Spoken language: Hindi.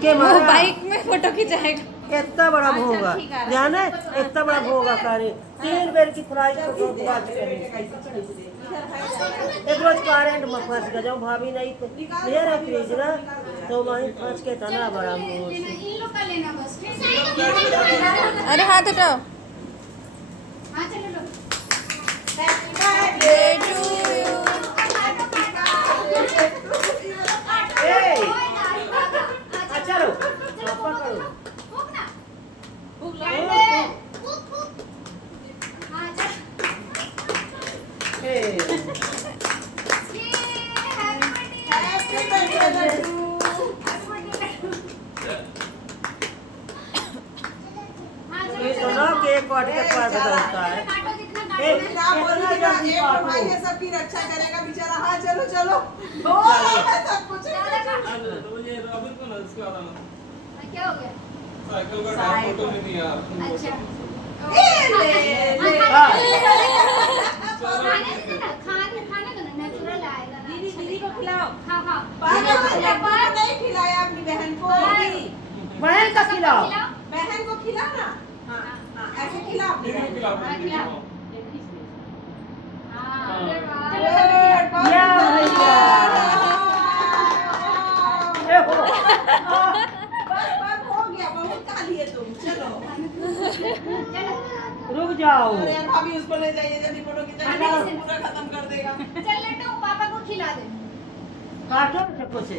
धक्के वो मारा। बाइक में फोटो खिंचाएगा। इतना बड़ा भोगा ध्यान है, इतना बड़ा भोगा करे 3 बेर की फ्राई को बात करे। एक रोज करेंट में फंस गया, जब भाभी नहीं थे ले रहा फ्रिज ना, तो वहीं फंस के तना बड़ा मुंह से। अरे हाथ हटाओ। अच्छा रो पापा करो। ये तो ना केक काट के पास होता है। भाई ये सबकी रक्षा करेगा बेचारा। हाँ चलो चलो सब कुछ क्या हो गया? साइकिल का फोटो नहीं दिया। अच्छा खाने दो ना, नेचुरल आएगा ना। दीदी को खिलाओ। हाँ हाँ नहीं खिलाया अपनी बहन को। बहन का खिलाओ। बहन को खिला ना। हाँ ऐसे खिला अपनी बहन को। हाँ खिलाओ। हाँ अरे वाह। या भैया बस हो गया, बहुत खा लिए तुम। चलो रुक जाओ। अरे भाभी उसको ले जाइए जल्दी, फोटो खिंचाइए, पूरा खत्म कर देगा। चल लड्डू पापा को खिला दे। काटो सबको से।